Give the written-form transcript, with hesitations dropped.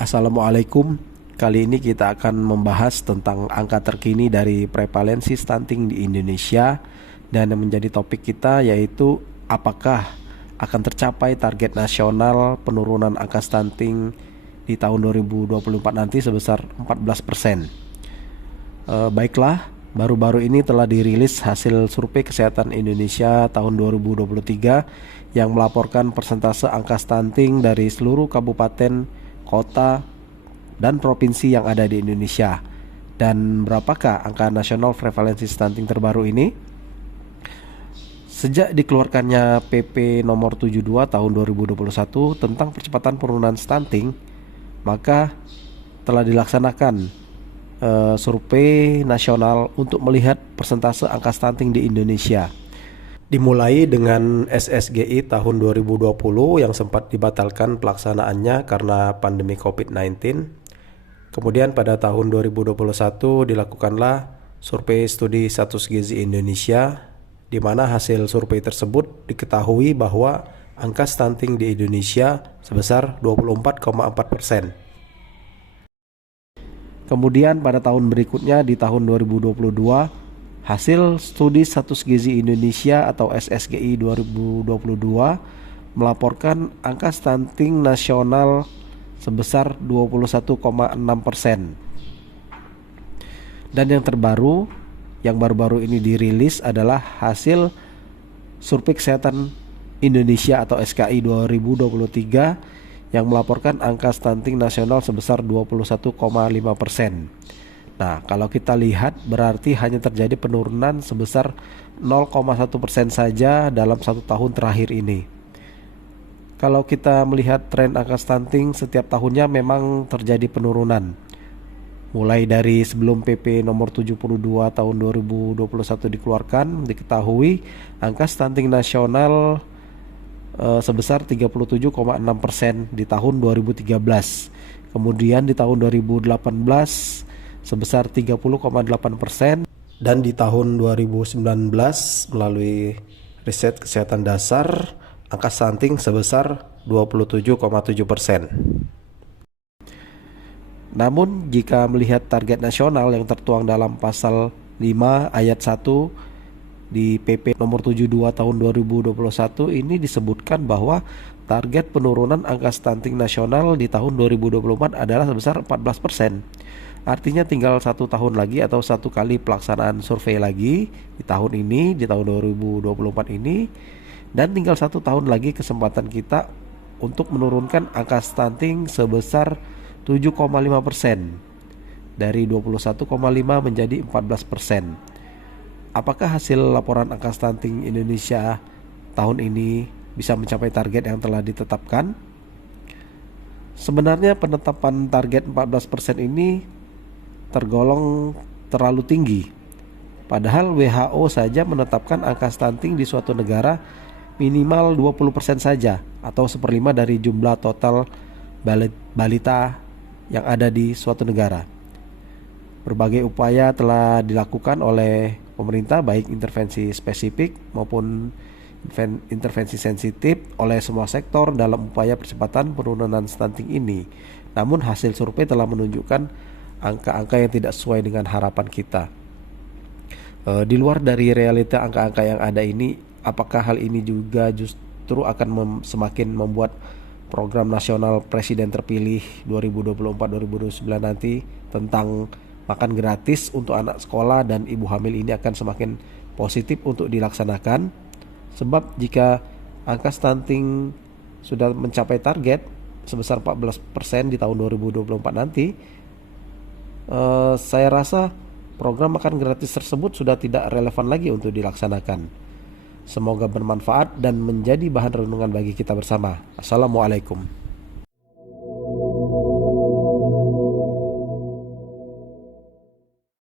Assalamualaikum. Kali ini kita akan membahas tentang angka terkini dari prevalensi stunting di Indonesia, dan yang menjadi topik kita yaitu apakah akan tercapai target nasional penurunan angka stunting di tahun 2024 nanti sebesar 14%. Baiklah, baru-baru ini telah dirilis hasil survei kesehatan Indonesia tahun 2023 yang melaporkan persentase angka stunting dari seluruh kabupaten, kota, dan provinsi yang ada di Indonesia. Dan berapakah angka nasional prevalensi stunting terbaru ini? Sejak dikeluarkannya PP nomor 72 tahun 2021 tentang percepatan penurunan stunting, maka telah dilaksanakan survei nasional untuk melihat persentase angka stunting di Indonesia. Dimulai dengan SSGI tahun 2020 yang sempat dibatalkan pelaksanaannya karena pandemi COVID-19. Kemudian pada tahun 2021 dilakukanlah survei studi status gizi Indonesia, di mana hasil survei tersebut diketahui bahwa angka stunting di Indonesia sebesar 24,4%. Kemudian pada tahun berikutnya di tahun 2022, hasil studi status gizi Indonesia atau SSGI 2022 melaporkan angka stunting nasional sebesar 21,6%. Dan yang terbaru, yang baru-baru ini dirilis adalah hasil survei kesehatan Indonesia atau SKI 2023 yang melaporkan angka stunting nasional sebesar 21,5%. Nah, kalau kita lihat berarti hanya terjadi penurunan sebesar 0,1% saja dalam 1 tahun terakhir ini. Kalau kita melihat tren angka stunting setiap tahunnya memang terjadi penurunan. Mulai dari sebelum PP nomor 72 tahun 2021 dikeluarkan, diketahui angka stunting nasional sebesar 37,6% di tahun 2013. Kemudian di tahun 2018 sebesar 30,8%, dan di tahun 2019 melalui riset kesehatan dasar angka stunting sebesar 27,7%. Namun jika melihat target nasional yang tertuang dalam pasal 5 ayat 1 di PP nomor 72 tahun 2021 ini disebutkan bahwa target penurunan angka stunting nasional di tahun 2024 adalah sebesar 14%. Artinya tinggal 1 tahun lagi atau 1 kali pelaksanaan survei lagi di tahun ini, di tahun 2024 ini, dan tinggal 1 tahun lagi kesempatan kita untuk menurunkan angka stunting sebesar 7,5%, dari 21,5 menjadi 14%. Apakah hasil laporan angka stunting Indonesia tahun ini bisa mencapai target yang telah ditetapkan? Sebenarnya penetapan target 14% ini tergolong terlalu tinggi. Padahal WHO saja menetapkan angka stunting di suatu negara minimal 20% saja, atau 1/5 dari jumlah total balita yang ada di suatu negara. Berbagai upaya telah dilakukan oleh pemerintah, baik intervensi spesifik maupun intervensi sensitif oleh semua sektor dalam upaya percepatan penurunan stunting ini. Namun hasil survei telah menunjukkan angka-angka yang tidak sesuai dengan harapan kita. Di luar dari realita angka-angka yang ada ini, apakah hal ini juga justru akan semakin membuat program nasional Presiden terpilih 2024-2029 nanti tentang makan gratis untuk anak sekolah dan ibu hamil ini akan semakin positif untuk dilaksanakan? Sebab jika angka stunting sudah mencapai target sebesar 14% di tahun 2024 nanti, saya rasa program makan gratis tersebut sudah tidak relevan lagi untuk dilaksanakan. Semoga bermanfaat dan menjadi bahan renungan bagi kita bersama. Assalamualaikum.